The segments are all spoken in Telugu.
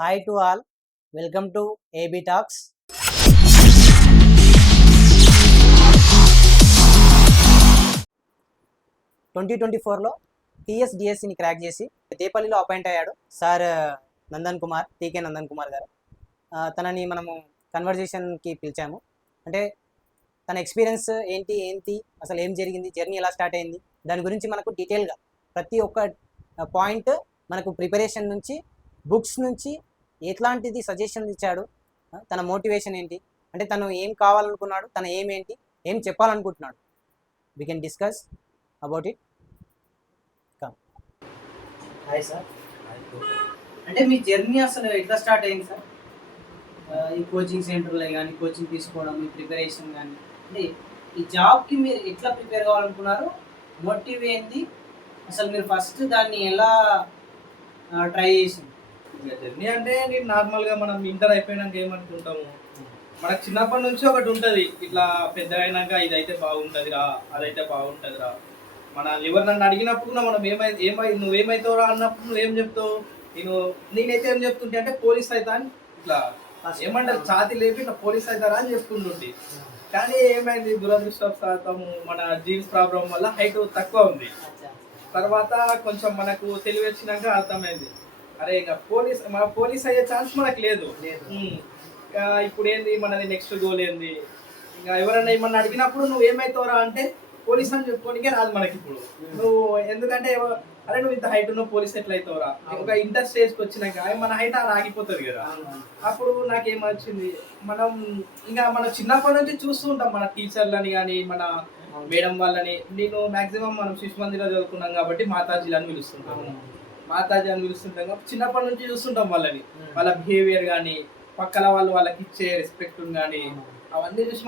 Hi to all, welcome to AB Talks. 2024లో టీఎస్డిఎస్సిని క్రాక్ చేసి తేపల్లిలో అపాయింట్ అయ్యాడు సార్ నందన్ కుమార్, టీకే నందన్ కుమార్ గారు. తనని మనము కన్వర్జేషన్కి పిలిచాము. అంటే తన ఎక్స్పీరియన్స్ ఏంటి అసలు ఏం జరిగింది, జర్నీ ఎలా స్టార్ట్ అయింది, దాని గురించి మనకు డీటెయిల్గా ప్రతి ఒక్క పాయింట్ మనకు ప్రిపరేషన్ నుంచి, బుక్స్ నుంచి ఎట్లాంటిది సజెషన్ ఇచ్చాడు, తన మోటివేషన్ ఏంటి, అంటే తను ఏం కావాలనుకున్నాడు, తన ఏం చెప్పాలనుకుంటున్నాడు. We can discuss about it. Hi sir. అంటే మీ జర్నీ అసలు ఎట్లా స్టార్ట్ అయింది సార్? ఈ కోచింగ్ సెంటర్లో కానీ, కోచింగ్ తీసుకోవడం, మీ ప్రిపరేషన్ కానీ, అంటే ఈ జాబ్కి మీరు ఎట్లా ప్రిపేర్ కావాలనుకున్నారు, మోటివ్ ఏంది, అసలు మీరు ఫస్ట్ దాన్ని ఎలా ట్రై చేసింది? జర్నీ అంటే నేను నార్మల్గా మనం ఇంటర్ అయిపోయినాక ఏమనుకుంటాము, మనకు చిన్నప్పటి నుంచి ఒకటి ఉంటుంది, ఇట్లా పెద్ద అయినాక ఇదైతే బాగుంటుంది రా, అదైతే బాగుంటుంది రా. మన ఎవరు నన్ను అడిగినప్పుడు మనం నువ్వేమవుతావురా అన్నప్పుడు నువ్వేం చెప్తావు? నేనైతే ఏం చెప్తుంటే అంటే పోలీస్ అవుతా అని ఇట్లా ఏమంటారు ఛాతి లేపి ఇట్లా పోలీస్ అవుతారా అని చెప్తుంటుంది. కానీ ఏమైంది, దురదృష్టవశాత్తము మన జీన్స్ ప్రాబ్లం వల్ల హైట్ తక్కువ ఉంది. తర్వాత కొంచెం మనకు తెలివి వచ్చినాక అర్థమైంది, అరే ఇంకా పోలీస్ అయ్యే ఛాన్స్ మనకు లేదు. ఇప్పుడు ఏంది మనది నెక్స్ట్ గోల్ ఏంది? ఇంకా ఎవరైనా ఏమన్నా అడిగినప్పుడు నువ్వు ఏమవుతావురా అంటే పోలీస్ అని చెప్పుకోనికే రాదు మనకి ఇప్పుడు. నువ్వు ఎందుకంటే అరే నువ్వు ఇంత హైట్ ఉన్నావు, పోలీస్ ఎట్లా అవుతావురా? ఒక ఇంటర్ స్టేజ్కి వచ్చినాక మన హైట్ అలా ఆగిపోతుంది కదా. అప్పుడు నాకేమొచ్చింది, మనం చిన్నప్పటి నుంచి చూస్తూ ఉంటాం మన టీచర్లని కానీ, మన మేడం వాళ్ళని. నేను మాక్సిమం మనం శిశు మందిలో చదువుకున్నాం కాబట్టి మాతాజీలు అని పిలుస్తుంటాం. చిన్నప్పటి నుంచి చూస్తుంటాం వాళ్ళని, వాళ్ళ బిహేవియర్ కానీ, పక్కన వాళ్ళకి ఇచ్చే రెస్పెక్ట్ కానీ, అవన్నీ చూసి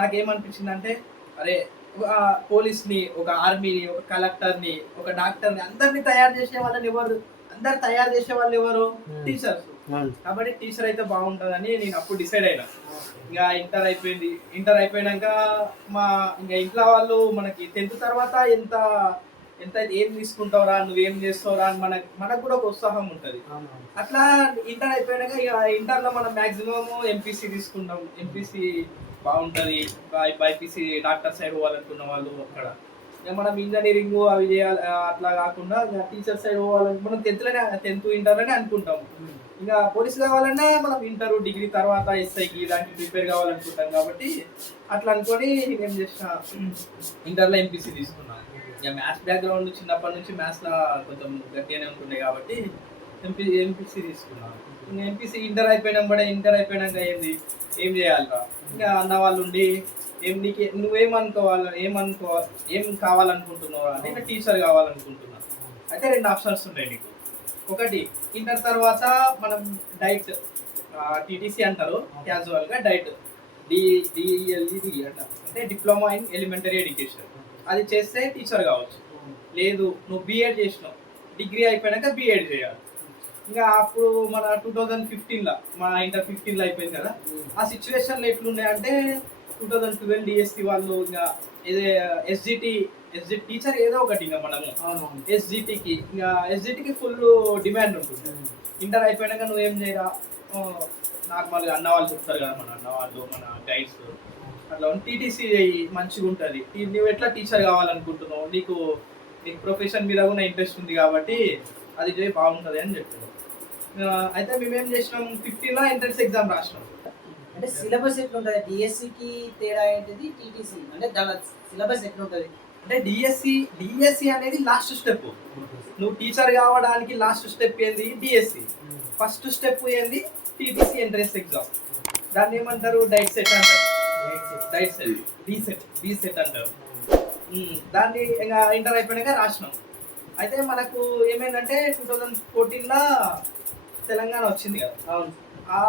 నాకేమనిపించింది అంటే, అరే పోలీస్ని, ఒక ఆర్మీని, ఒక కలెక్టర్ని, ఒక డాక్టర్ని, అందరినీ తయారు చేసే వాళ్ళని తయారు చేసే వాళ్ళు ఎవరు? టీచర్స్. కాబట్టి టీచర్ అయితే బాగుంటుందని నేను అప్పుడు డిసైడ్ అయినా. ఇంకా ఇంటర్ అయిపోయినాక ఇంకా ఇంట్లో వాళ్ళు మనకి 10th తర్వాత ఎంత ఏం తీసుకుంటావురా, నువ్వేం చేస్తావురా అని మనకు కూడా ఒక ఉత్సాహం ఉంటుంది. అట్లా ఇంటర్ అయిపోయినాక ఇక ఇంటర్లో మనం మ్యాక్సిమం ఎంపీసీ తీసుకుంటాం. ఎంపీసీ బాగుంటుంది. బైపీసీ డాక్టర్ సైడ్ పోవాలనుకున్న వాళ్ళు అక్కడ. ఇక మనం ఇంజనీరింగ్ అవి చేయాలి, అట్లా కాకుండా టీచర్ సైడ్ పోవాలని మనం 10th ఇంటర్లోనే అనుకుంటాం. ఇంకా పోలీస్ కావాలన్నా మనం ఇంటర్ డిగ్రీ తర్వాత ఎస్ఐకి దానికి ప్రిపేర్ కావాలనుకుంటాం. కాబట్టి అట్లా అనుకొని నేనేం చేసిన, ఇంటర్లో ఎంపీసీ తీసుకున్నాను. ఇక మ్యాథ్స్ బ్యాక్గ్రౌండ్ చిన్నప్పటి నుంచి మ్యాథ్స్లో కొంచెం గట్టిగానే ఉంటుండే కాబట్టి ఎంపీసీ తీసుకున్నాను. ఇంకా ఎంపీసీ ఇంటర్ అయిపోయినాక ఏం చేయాలిరా? ఇంకా అన్న వాళ్ళు ఉండి ఏం కావాలనుకుంటున్నావు అంటే ఇంకా టీచర్ కావాలనుకుంటున్నా. అయితే 2 ఆప్షన్స్ ఉంటాయి నీకు. ఒకటి, ఇంటర్ తర్వాత మనం డైట్, టీటీసీ అంటారు క్యాజువల్గా, డైట్ డిఎల్ఈడి అంటారు, అంటే డిప్లొమా ఇన్ ఎలిమెంటరీ ఎడ్యుకేషన్. అది చేస్తే టీచర్ కావచ్చు. లేదు నువ్వు బీఎడ్ చేసినావు, డిగ్రీ అయిపోయినాక బీఎడ్ చేయాలి. ఇంకా అప్పుడు మన 2015లో మన ఇంటర్ 15లో అయిపోయింది కదా. ఆ సిచ్యువేషన్లో ఎట్లున్నాయంటే 2012 డిఎస్సి వాళ్ళు ఇంకా ఎస్జిటి టీచర్ ఏదో ఒకటి ఇంకా మనము ఎస్జిటికి ఫుల్ డిమాండ్ ఉంటుంది. ఇంటర్ అయిపోయినాక నువ్వేం చేయరా, నార్మల్గా అన్న వాళ్ళు చెప్తారు కదా, మన అన్న వాళ్ళు, మన గైడ్స్, అట్లా టీటీసీ మంచిగా ఉంటుంది. నువ్వు ఎట్లా టీచర్ కావాలనుకుంటున్నావు, నీకు ప్రొఫెషన్ మీద కూడా ఇంట్రెస్ట్ ఉంది కాబట్టి అది చేయి బాగుంటుంది అని చెప్పారు. అయితే మేమేం చేసినాం, 15లో ఎంట్రన్స్ ఎగ్జామ్ రాసినాం. అంటే సిలబస్ ఎట్లుంటుంది డిఎస్సికి తేడా ఏంటిది, టీటీసీ అంటే దాని సిలబస్ ఎట్లుంటుంది? అంటే డిఎస్సి అనేది లాస్ట్ స్టెప్. నువ్వు టీచర్ కావడానికి లాస్ట్ స్టెప్ ఏంది? డిఎస్సి. ఫస్ట్ స్టెప్ ఏంది? TTC entrance exam. దాన్ని ఏమంటారు? డైట్ సెట్ అంటారు. డీసెట్ అంటారు. దాన్ని ఇంకా ఇంటర్ అయిపోయినాక రాసినాం. అయితే మనకు ఏమైందంటే 2014లో తెలంగాణ వచ్చింది కదా. ఆ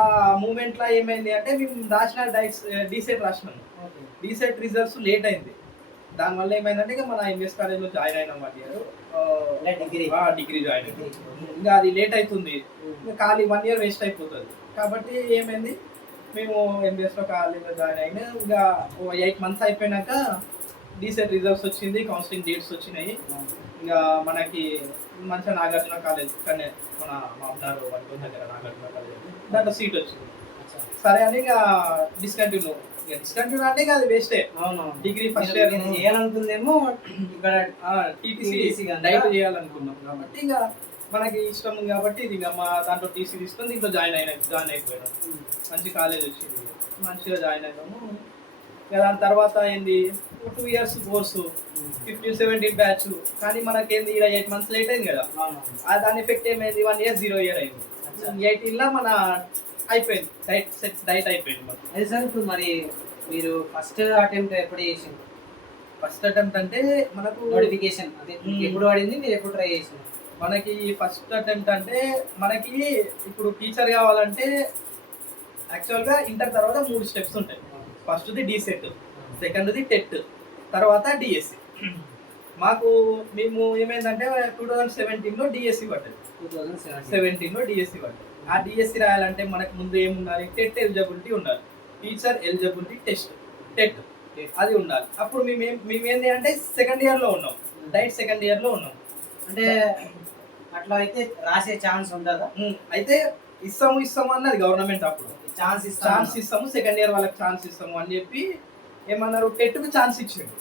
మూమెంట్లో ఏమైంది అంటే మేము రాసిన డీసెట్ రాసినాము. డీసెట్ రిజల్ట్స్ లేట్ అయింది. దానివల్ల ఏమైందంటే ఇక మన ఎంఎస్ కాలేజ్లో జాయిన్ అయినాం. 1 year డిగ్రీ జాయిన్ అయింది. ఇంకా అది లేట్ అవుతుంది, ఇంకా ఖాళీ 1 year వేస్ట్ అయిపోతుంది. కాబట్టి ఏమైంది, మేము ఎంబీఎస్లో కాలేజ్లో జాయిన్ అయినా. ఇంకా 8 months అయిపోయినాక డీసెట్ రిజల్ట్స్ వచ్చింది, కౌన్సిలింగ్ డేట్స్ వచ్చినాయి. ఇంకా మనకి మంచిగా నాగార్జున కాలేజ్ కానీ మన మామూలు వంట దగ్గర నాగార్జున కాలేజ్ దాంట్లో సీట్ వచ్చింది. సరే అని ఇక డిస్కంటిన్యూ అంటే ఇక అది వేస్టే. అవును, డిగ్రీ ఫస్ట్ ఇయర్ చేయాలనుకుందేమో ఇక్కడ టీటీసీ డైట్ చేయాలనుకున్నాం కాబట్టి ఇక మనకి ఇష్టం ఉంది కాబట్టి ఇది ఇక మా దాంట్లో టీసీ తీసుకొని దీంట్లో జాయిన్ అయిపోయినాం. మంచి కాలేజ్ వచ్చింది, మంచిగా జాయిన్ అయినాము. ఇక దాని తర్వాత ఏంది 2 years కోర్సు 15-17 బ్యాచ్. కానీ మనకేంది ఇలా 8 months లేట్ అయింది కదా. దాని ఎఫెక్ట్ ఏమైంది 1 year 0 year అయింది. 18 మన అయిపోయింది డైట్ అయిపోయింది మనకి. అదే సార్, ఇప్పుడు మరి మీరు ఫస్ట్ అటెంప్ట్ ఎప్పుడు చేసింది? ఫస్ట్ అటెంప్ట్ అంటే మనకు నోటిఫికేషన్ అదే ఎప్పుడు పడింది, మీరు ఎప్పుడు ట్రై చేసింది? మనకి ఫస్ట్ అటెంప్ట్ అంటే మనకి ఇప్పుడు టీచర్ కావాలంటే యాక్చువల్గా ఇంటర్ తర్వాత 3 steps ఉంటాయి. ఫస్ట్ది డీసెట్, సెకండ్ది టెట్, తర్వాత డిఎస్సి. మేము ఏమైందంటే 2017లో డిఎస్సి పడ్డది. 2017లో డిఎస్సి పడ్డది. ఆ డిఎస్సి రాయాలంటే మనకు ముందు ఏముండాలి, టెట్ ఎలిజిబిలిటీ ఉండాలి, టీచర్ ఎలిజిబిలిటీ టెట్ అది ఉండాలి. అప్పుడు మేమేంది అంటే సెకండ్ ఇయర్లో ఉన్నాం, డైట్ సెకండ్ ఇయర్లో ఉన్నాం. అంటే అట్లా అయితే రాసే ఛాన్స్ ఉంటుందా? అయితే ఇస్తాము అన్నది గవర్నమెంట్. అప్పుడు ఛాన్స్ ఇస్తాము, సెకండ్ ఇయర్ వాళ్ళకి ఛాన్స్ ఇస్తాము అని చెప్పి ఏమన్నారు, టెట్కు ఛాన్స్ ఇచ్చిండు.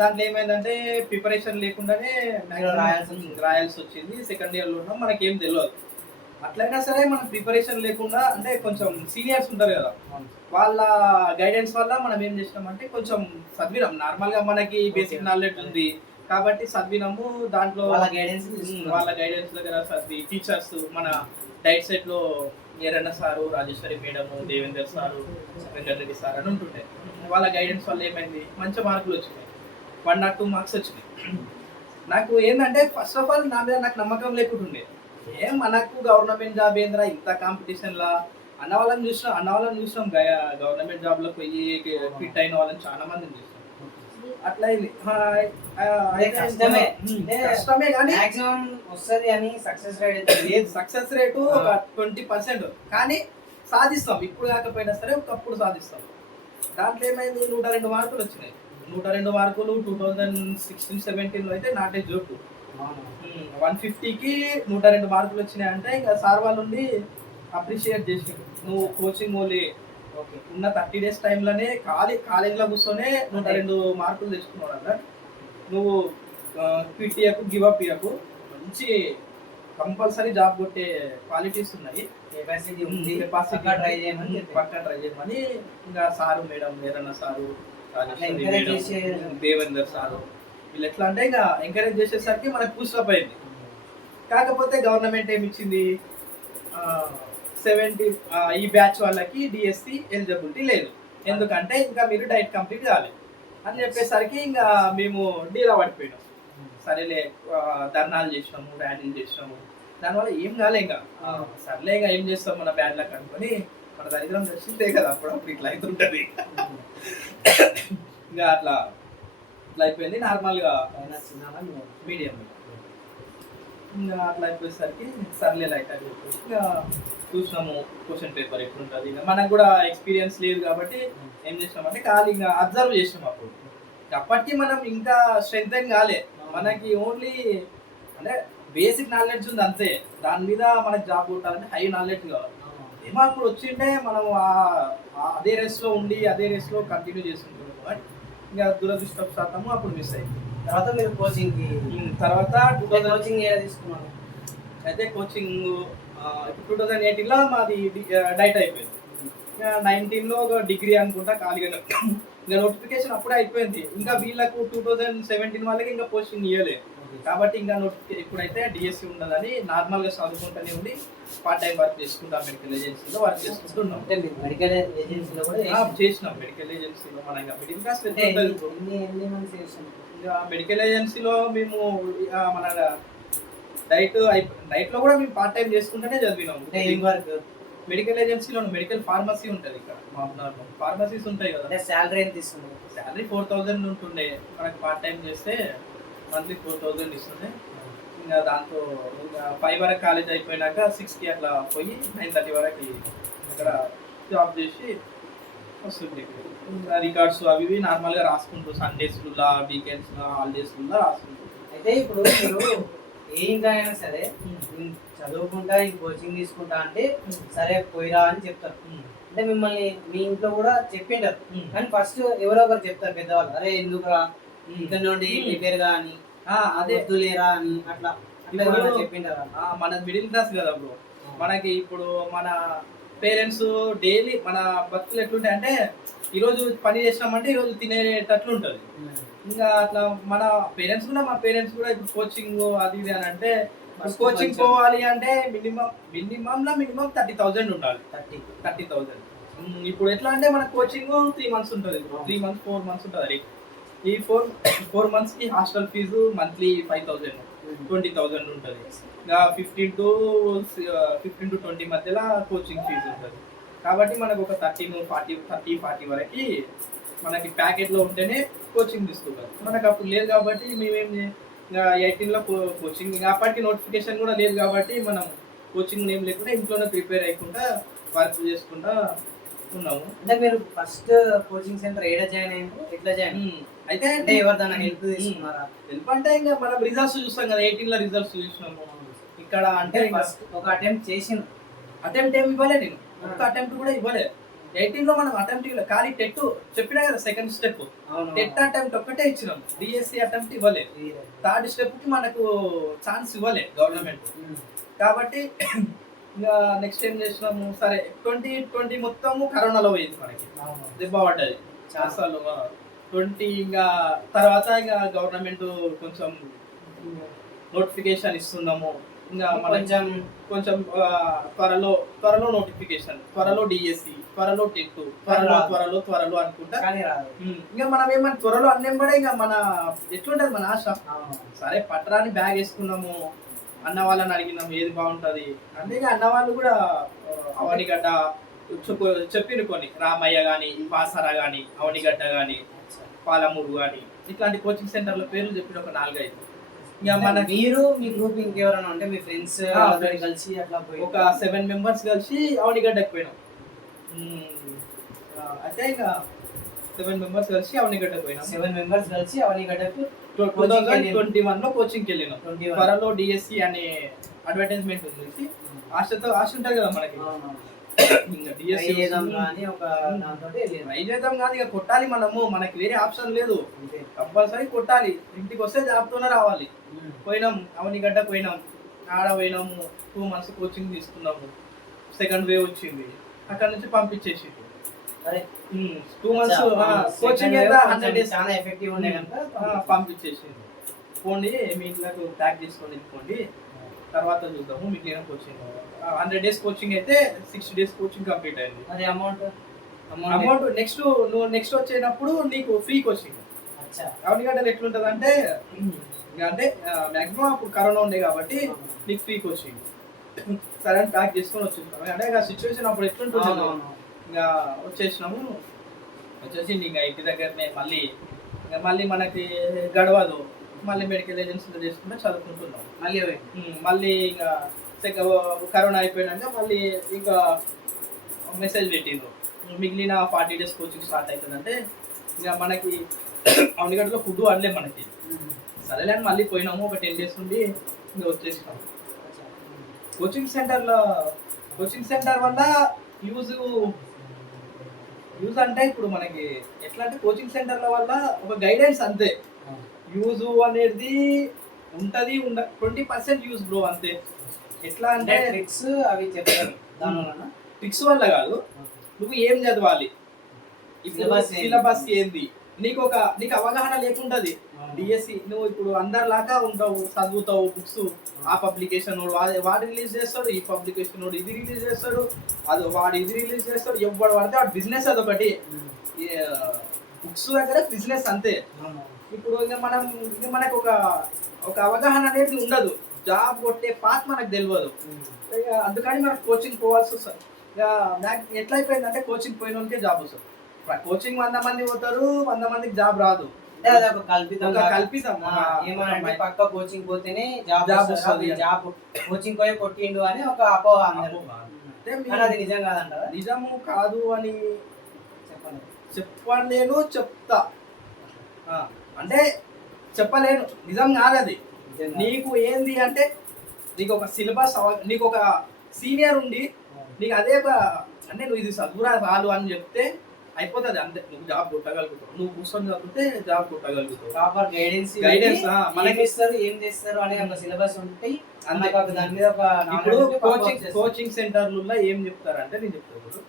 దాంట్లో ఏమైందంటే ప్రిపరేషన్ లేకుండానే రాయాల్సి వచ్చింది. సెకండ్ ఇయర్లో ఉన్నాం, మనకేం తెలియదు. అట్లయినా సరే మనం ప్రిపరేషన్ లేకుండా అంటే కొంచెం సీనియర్స్ ఉంటారు కదా, వాళ్ళ గైడెన్స్ వల్ల మనం ఏం చేసినామంటే కొంచెం చదివినాం. నార్మల్గా మనకి బేసిక్ నాలెడ్జ్ ఉంది కాబట్టి చదివినాము. దాంట్లో వాళ్ళ గైడెన్స్ దగ్గర చదివి టీచర్స్ మన డైట్ సెట్లో Erranna sir, Rajeshwari madam, Devender sir, Venkatareddy sir అని ఉంటుండే. వాళ్ళ గైడెన్స్ వల్ల ఏమైంది, మంచి మార్కులు వచ్చినాయి. 1 or 2 marks వచ్చినాయి. నాకు ఏంటంటే ఫస్ట్ ఆఫ్ ఆల్ నా మీద నాకు నమ్మకం లేకుంటుండే. మనకు గవర్నమెంట్ జాబ్ ఏంద్రా ఇంత కాంపిటీషన్లా అన్న వాళ్ళని చూసినాం గవర్నమెంట్ జాబ్లో పోయి ఫిట్ అయిన వాళ్ళని చాలా మందిని చూసినాం. అట్లా కష్టమే కానీ మాక్సిమం వస్తుంది అని సక్సెస్ రేట్ లేదు. సక్సెస్ రేటు 20%, కానీ సాధిస్తాం. ఇప్పుడు కాకపోయినా సరే ఒకప్పుడు సాధిస్తాం. దాంట్లో ఏమైంది, 102 మార్కులు వచ్చినాయి. 102 మార్కులు 2016-17లో అయితే నాటే జోకు. 150కి 102 మార్కులు వచ్చినాయి అంటే ఇంకా సార్ వాళ్ళు ఉండి అప్రిషియేట్ చేసారు. నువ్వు కోచింగ్ ఓలే ఉన్న 30 days టైంలోనే కాలేజీలో కూర్చొనే 102 మార్కులు తెచ్చుకున్నావు అన్న. నువ్వు క్విట్ ఇయ్యకు, గివ్ అప్ ఇయ్యకు, మంచి కంపల్సరీ జాబ్ కొట్టే క్వాలిటీస్ ఉన్నాయి, కెపాసిటీ పక్కా ట్రై చేయమని ఇంకా sir madam, Veeranna sir, Devender sir వీళ్ళు ఎట్లా అంటే ఇంకా ఎంకరేజ్ చేసేసరికి మనకు పూస్టప్ అయింది. కాకపోతే గవర్నమెంట్ ఏమి ఇచ్చింది, 70 ఈ బ్యాచ్ వాళ్ళకి డిఎస్సి ఎలిజిబిలిటీ లేదు, ఎందుకంటే ఇంకా మీరు డైట్ కంప్లీట్ కాలేదు అని చెప్పేసరికి ఇంకా మేము డీలా పడిపోయినాం. సరేలే ధర్నాలు చేసినాము, ర్యాలీలు చేసినాము, దానివల్ల ఏం కాలే. ఇంకా సర్లే ఇంకా ఏం చేస్తాం మన బ్యాడ్ లక్ అనుకొని, మన దరిద్రం తెలిసిందే కదా అప్పుడప్పుడు ఇట్లా అవుతుంటుంది. ఇంకా అట్లా అయిపోయింది. నార్మల్గా మీడియం ఇంకా అట్లా అయిపోయేసరికి సర్లే లైట్ అని చెప్పేసి ఇంకా చూసినాము క్వశ్చన్ పేపర్ ఎట్లుంటుంది. ఇంకా మనకు కూడా ఎక్స్పీరియన్స్ లేదు కాబట్టి ఏం చేసినామంటే ఖాళీ ఇంకా అబ్జర్వ్ చేసినాం. అప్పుడు అప్పటికి మనం ఇంకా స్ట్రెంత్ ఏం కాలే, మనకి ఓన్లీ అంటే బేసిక్ నాలెడ్జ్ ఉంది అంతే. దాని మీద మనకి జాబ్ కొట్టాలంటే హై నాలెడ్జ్ కావాలి. ఏమో అప్పుడు వచ్చింటే మనం అదే రేస్లో ఉండి అదే రేస్లో కంటిన్యూ చేసుకుంటున్నాం. ఇంకా దురదృష్టవశాత్తము అప్పుడు మిస్ అయింది. తర్వాత మీరు కోచింగ్కి తర్వాత కోచింగ్ ఎలా తీసుకున్నాను? అయితే కోచింగ్ 2018లో మాది డైట్ అయిపోయింది. 19లో ఒక డిగ్రీ అనుకుంటా ఖాళీగా ఇంకా నోటిఫికేషన్ అప్పుడే అయిపోయింది. ఇంకా వీళ్ళకు 2017 వాళ్ళకి ఇంకా పోస్టింగ్ ఇవ్వలేదు కాబట్టి ఇంకా ఇప్పుడైతే డిఎస్సి ఉండదని నార్మల్గా చదువుకుంటూనే ఉండి పార్ట్ టైం వర్క్ చేసుకుంటాం. మెడికల్ ఏజెన్సీలో వర్క్ చేసుకుంటున్నాం. మెడికల్ ఏజెన్సీలో కూడా చేసినాం. మెడికల్ ఏజెన్సీలో మన ఇంకా మిడిల్ క్లాస్ ఇంకా మెడికల్ ఏజెన్సీలో మేము మన డైట్లో కూడా మేము పార్ట్ టైం చేసుకుంటూనే చదివినాము. మెడికల్ ఏజెన్సీలో మెడికల్ ఫార్మసీ ఉంటుంది. ఇక్కడ మా ఫార్మసీస్ ఉంటాయి కదా. శాలరీ ఎంత ఇస్తుంది? శాలరీ 4000 ఉంటుండే. మనకి పార్ట్ టైం చేస్తే మంత్లీ 4000 ఇస్తుండే. ఇంకా దాంతో ఇంకా 5 వరకు కాలేజ్ అయిపోయినాక 6కి అట్లా పోయి 9:30 వరకు అక్కడ జాబ్ చేసి వస్తుంది. రికార్డ్స్ అవి ఇవి నార్మల్గా రాసుకుంటూ సండేస్లో, వీకెండ్స్లో, హాలిడేస్లో రాసుకుంటూ. అయితే ఇప్పుడు మీరు ఏ ఇంట్లో అయినా సరే నేను చదువుకుంటా ఈ కోచింగ్ తీసుకుంటా అంటే సరే పోయిరా అని చెప్తారు. అంటే మిమ్మల్ని మీ ఇంట్లో కూడా చెప్పింటారు, కానీ ఫస్ట్ ఎవరో ఒకరు చెప్తారు పెద్దవాళ్ళు, అరే ఎందుకురా ఇక్కడ నుండి ప్రిపేర్ గా అని, అదే వద్దులేరా అని అట్లా అట్లా ఎవరైనా చెప్పింటారా? మన మిడిల్ క్లాస్ కదా బ్రో, మనకి ఇప్పుడు మన పేరెంట్స్ డైలీ మన బతుకులు ఎట్లుంటాయి అంటే ఈరోజు పని చేసినామంటే ఈరోజు తినేటట్లు ఉంటుంది. ఇంకా అట్లా మన పేరెంట్స్ కూడా, మా పేరెంట్స్ కూడా ఇప్పుడు కోచింగ్ అది ఇది అని అంటే, కోచింగ్ పోవాలి అంటే మినిమం 30,000 ఉండాలి. 30,000. ఇప్పుడు ఎట్లా అంటే మన కోచింగ్ 3 months ఉంటుంది, 3 months 4 months ఉంటుంది. ఈ 4 months కి హాస్టల్ ఫీజు మంత్లీ 5,000 20,000 ఉంటుంది. ఇంకా 15 to 20 మధ్యలో కోచింగ్ ఫీజు ఉంటుంది. కాబట్టి మనకు ఒక 30-40 వరకు మనకి ప్యాకెట్లో ఉంటేనే కోచింగ్ తీసుకుంటారు. మనకు అప్పుడు లేదు కాబట్టి మేమేం ఇంకా 18లో కోచింగ్, ఇంకా అప్పటికి నోటిఫికేషన్ కూడా లేదు కాబట్టి మనం కోచింగ్ ఏం లేకుండా ఇంట్లోనే ప్రిపేర్ అయ్యకుండా వర్క్ చేసుకుంటా ఉన్నాము. అంటే మీరు ఫస్ట్ కోచింగ్ సెంటర్ ఏడ జాయిన్ అయ్యారు, ఎట్లా జాయిన్ అయితే? అంటే ఎవరిదైనా హెల్ప్ తీసుకున్నారా? హెల్ప్ అంటే ఇంకా మనం రిజల్ట్స్ చూస్తాం కదా, 18లో రిజల్ట్స్ చూసినాము. ఇక్కడ అంటే ఫస్ట్ ఒక అటెంప్ట్ చేసిన అటెంప్ట్ ఏమి ఇవ్వలే, నేను ఒక్క అటెంప్ట్ కూడా ఇవ్వలే. 18లో మనం అటెంప్ట్ ఇవ్వలేదు, కానీ టెట్ చెప్పినా కదా సెకండ్ స్టెప్, టెట్ అటెంప్ట్ ఒక్కటే ఇచ్చినాం, డిఎస్సి అటెంప్ట్ ఇవ్వలే. థర్డ్ స్టెప్ కి మనకు ఛాన్స్ ఇవ్వలే గవర్నమెంట్. కాబట్టి ఇంకా నెక్స్ట్ ఏం చేసినాము, సరే 2020 మొత్తము కరోనాలో పోయింది, మనకి దెబ్బ పడ్డది అసలు 20. ఇంకా తర్వాత ఇంకా గవర్నమెంట్ కొంచెం నోటిఫికేషన్ ఇస్తున్నాము, ఇంకా కొంచెం త్వరలో నోటిఫికేషన్, త్వరలో డిఎస్సి, త్వరలో టెట్, త్వరలో అనుకుంటా. ఇంకా మనం ఏమన్నా త్వరలో అన్నెంబడే ఇంకా మన ఎట్లుంటది మన ఆశ. సరే పట్టరాని బ్యాగ్ వేసుకున్నాము, అన్న వాళ్ళని అడిగినాము ఏది బాగుంటది అంటే, ఇక అన్న వాళ్ళు కూడా అవనిగడ్డ చెప్పిన కొన్ని, రామయ్య గాని, బాసరా గాని, అవనిగడ్డ గాని, పాలమూరు గాని, ఇట్లాంటి కోచింగ్ సెంటర్ల పేర్లు చెప్పిన ఒక 4-5. ఇంకా మన మీరు మీ గ్రూప్ ఇంకెవరైనా అంటే మీ ఫ్రెండ్స్ కలిసి అట్లా పోయి ఒక 7 members కలిసి అవనిగడ్డకి పోయినాం. అయితే ఇంకా 7 members కలిసి అవనిగడ్డకి పోయినాం. 7 members కలిసి అవనిగడ్డకు 2021లో కోచింగ్కి వెళ్ళినాం. త్వరలో డిఎస్సి అనే అడ్వర్టైజ్మెంట్ ఉంది, ఆశ ఉంటుంది కదా మనకి. ఇంకా డిఎస్సి ట్రై చేద్దాం కాదు, ఇక కొట్టాలి మనము, మనకి వేరే ఆప్షన్ లేదు, కంపల్సరీ కొట్టాలి. ఇంటికి వస్తే జాబ్తోనే రావాలి. పోయినాం అవనిగడ్డ పోయినాం, ఆడ పోయినాము 2 months కోచింగ్ తీసుకున్నాము. సెకండ్ వేవ్ వచ్చింది, అక్కడ నుంచి పంపించేసి 2 months కోచింగ్ 100 days చాలా ఎఫెక్టివ్ ఉండే కనుక పంపించేసింది. పోండి మీ ఇంట్లోకి ప్యాక్ చేసుకొని వెళ్ళిపోండి, తర్వాత చూద్దాము మీకు ఏమైనా కోచింగ్. 100 days కోచింగ్ అయితే 60 days కోచింగ్ కంప్లీట్ అయింది. అది అమౌంట్ నువ్వు నెక్స్ట్ వచ్చేటప్పుడు నీకు ఫ్రీ కోచింగ్. అవనిగడ్డలు ఎట్లుంటది అంటే మాక్సిమం అప్పుడు కరోనా ఉండే కాబట్టి నీకు ఫ్రీ కోచింగ్. సరే అని ప్యాక్ చేసుకొని వచ్చేసినాము. అంటే ఇక సిచ్యువేషన్ అప్పుడు ఎట్లుంటుంది, ఇంకా వచ్చేసినాము. వచ్చేసి ఇంకా ఇంటి దగ్గరనే మళ్ళీ మనకి గడవదు, మళ్ళీ మెడికల్ ఏజెన్సీలో చేసుకుంటే చదువుకుంటున్నాం. మళ్ళీ ఇంకా కరోనా అయిపోయినాక మళ్ళీ ఇంకా మెసేజ్ పెట్టిండ్రు, మిగిలిన 40 days కోచింగ్ స్టార్ట్ అవుతుందంటే. ఇంకా మనకి అవనిగడ్డలో ఫుడ్ వాడలే మనకి. సరేలే అని మళ్ళీ పోయినాము, ఒక 10 days నుండి ఇంకా వచ్చేసినాము. కోచింగ్ సెంటర్ వల్ల యూజ్ అంటే ఇప్పుడు మనకి ఎట్లా అంటే కోచింగ్ సెంటర్ల వల్ల ఒక గైడెన్స్ అంతే. యూజ్ అనేది ఉంటది 20% యూజ్ బ్రో అంతే. ఎట్లా అంటే ట్రిక్స్ అవి చెప్తారు, దానివల్ల ట్రిక్స్ వల్ల కాదు, నువ్వు ఏం చదవాలి, సిలబస్ ఏంది, నీకు అవగాహన లేకుంటది. డిఎస్సి నువ్వు ఇప్పుడు అందరిలాగా ఉంటావు, చదువుతావు బుక్స్, ఆ పబ్లికేషన్ వాడు రిలీజ్ చేస్తాడు, ఈ పబ్లికేషన్ ఇది రిలీజ్ చేస్తాడు, వాడు ఇది రిలీజ్ చేస్తాడు, ఎవడు పడితే వాడు బిజినెస్ అదొకటి. బుక్స్ దగ్గర బిజినెస్ అంతే. ఇప్పుడు మనకు ఒక అవగాహన అనేది ఉండదు, జాబ్ కొట్టే పాత్ మనకు తెలియదు. అందుకని మనకు కోచింగ్ పోవాల్సి వస్తుంది. ఎట్లా అయిపోయిందంటే కోచింగ్ పోయిన వాళ్ళకే జాబ్ వస్తుంది. కోచింగ్ 100 మంది పోతారు, 100 మందికి జాబ్ రాదు. కల్పితం ఏమనంటే పక్క కోచింగ్ పోతేనే జాబ్ వస్తుంది, జాబ్ కోచింగ్ పోయి కొట్టిండు అని ఒక అపోహ. అది నిజం కాదంటారా? నిజము కాదు అని చెప్పలేను, చెప్తా అంటే చెప్పలేను, నిజం కాదు అది. నీకు ఏంది అంటే నీకు ఒక సిలబస్ నీకు ఒక సీనియర్ ఉండి నీకు అదే అంటే నువ్వు ఇది చదువురా రాలు అని చెప్తే అయిపోతుంది అంతే, నువ్వు జాబ్ కొట్టగలుగుతావు. నువ్వు కూర్చొని చదివితే జాబ్ కొట్టగలుగుతావు. ప్రాపర్ గైడెన్స్ మనకి ఇస్తారు, ఏం చేస్తారు అనే ఒక సిలబస్ ఉంటాయి. దాని మీద ఒక ఇప్పుడు కోచింగ్ సెంటర్లలో ఏం చెప్తారంటే నేను చెప్తాను,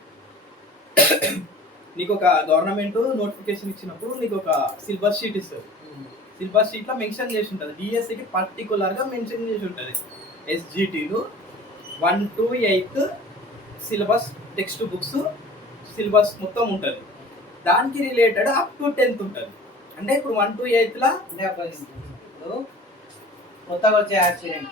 నీకు ఒక గవర్నమెంట్ నోటిఫికేషన్ ఇచ్చినప్పుడు నీకు ఒక సిలబస్ షీట్ ఇస్తుంది. సిలబస్ షీట్ లో మెన్షన్ చేసి ఉంటుంది, డిఎస్సికి పర్టికులర్ గా మెన్షన్ చేసి ఉంటుంది. ఎస్జిటీలు 1 to 8 syllabus text books syllabus మొత్తం ఉంటుంది. దానికి రిలేటెడ్ అప్ టు 10th ఉంటుంది. అంటే ఇప్పుడు 1 to 8 లా కొత్తగా వచ్చే యాక్సిడెంట్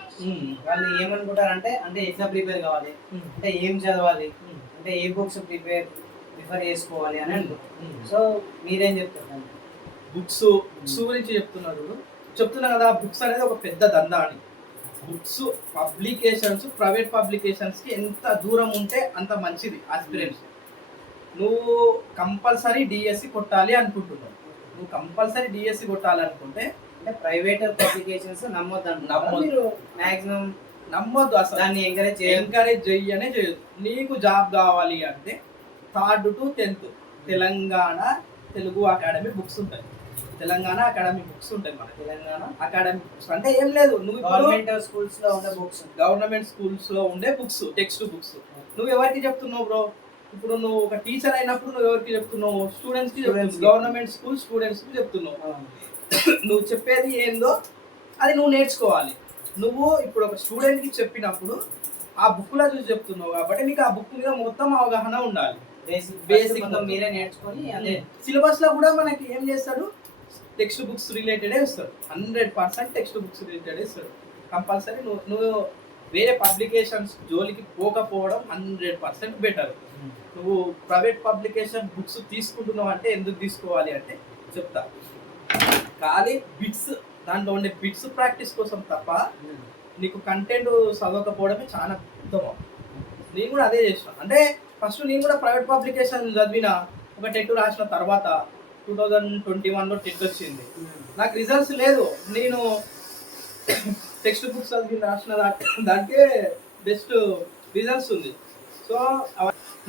వాళ్ళు ఏమనుకుంటారంటే అంటే ఎట్లా ప్రిపేర్ కావాలి, అంటే ఏం చదవాలి, అంటే ఏ బుక్స్ ప్రిఫర్ చేసుకోవాలి అని అనుకుంటారు. సో మీరేం చెప్తారు? బుక్స్ గురించి చెప్తున్నా కదా, బుక్స్ అనేది ఒక పెద్ద దందా అని. బుక్స్ పబ్లికేషన్స్, ప్రైవేట్ పబ్లికేషన్స్ కి ఎంత దూరం ఉంటే అంత మంచిది. ఆస్పిరెంట్స్ నువ్వు కంపల్సరీ డిఎస్సి కొట్టాలి అనుకుంటున్నావు, నువ్వు కంపల్సరీ డిఎస్సి కొట్టాలి అనుకుంటే అంటే ప్రైవేట్ పబ్లికేషన్స్ నమ్మొద్దు, మాక్సిమం నమ్మొద్దు. అసలు దాన్ని ఎంకరేజ్ చెయ్యనే చేయొద్దు. నీకు జాబ్ కావాలి అంటే 3rd to 10th Telangana Telugu academy books ఉంటాయి. తెలంగాణ అకాడమీ బుక్స్ ఉంటాయి. మన తెలంగాణ అకాడమీ బుక్స్ అంటే ఏం లేదు, నువ్వు గవర్నమెంట్ స్కూల్స్ లో ఉండే బుక్స్, గవర్నమెంట్ స్కూల్స్ లో ఉండే బుక్స్, టెక్స్ట్ బుక్స్. నువ్వు ఎవరికి చెప్తున్నావు బ్రో? ఇప్పుడు నువ్వు ఒక టీచర్ అయినప్పుడు నువ్వు ఎవరికి చెప్తున్నావు? స్టూడెంట్స్ కి చెప్తున్నావు. గవర్నమెంట్ స్కూల్ స్టూడెంట్స్ కి చెప్తున్నావు. నువ్వు చెప్పేది ఏందో అది నువ్వు నేర్చుకోవాలి. నువ్వు ఇప్పుడు ఒక స్టూడెంట్ కి చెప్పినప్పుడు ఆ బుక్ లో చూసి చెప్తున్నావు కాబట్టి నీకు ఆ బుక్ మీద మొత్తం అవగాహన ఉండాలి. బేసిక్ మీరే నేర్చుకొని అదే సిలబస్ లో కూడా మనకి ఏం చేస్తాడు, టెక్స్ట్ బుక్స్ రిలేటెడే ఇస్తాడు. 100% టెక్స్ట్ బుక్స్ రిలేటెడే ఇస్తాడు. కంపల్సరీ నువ్వు వేరే పబ్లికేషన్స్ జోలికి పోకపోవడం 100% బెటర్. నువ్వు ప్రైవేట్ పబ్లికేషన్ బుక్స్ తీసుకుంటున్నావు అంటే ఎందుకు తీసుకోవాలి అంటే చెప్తా. ఖాళీ బిట్స్, దాంట్లో ఉండే బిట్స్ ప్రాక్టీస్ కోసం తప్ప నీకు కంటెంట్ చదవకపోవడమే చాలా ఉత్తమం. నేను కూడా అదే చేసిన. అంటే ఫస్ట్ నేను కూడా ప్రైవేట్ పబ్లికేషన్ చదివిన, ఒక టెట్ రాసిన తర్వాత 2021లో టెట్ వచ్చింది. నాకు రిజల్ట్స్ లేదు, నేను టెక్స్ట్ బుక్స్ చదివి రాసిన దానికే బెస్ట్ రిజల్ట్స్ ఉంది. సో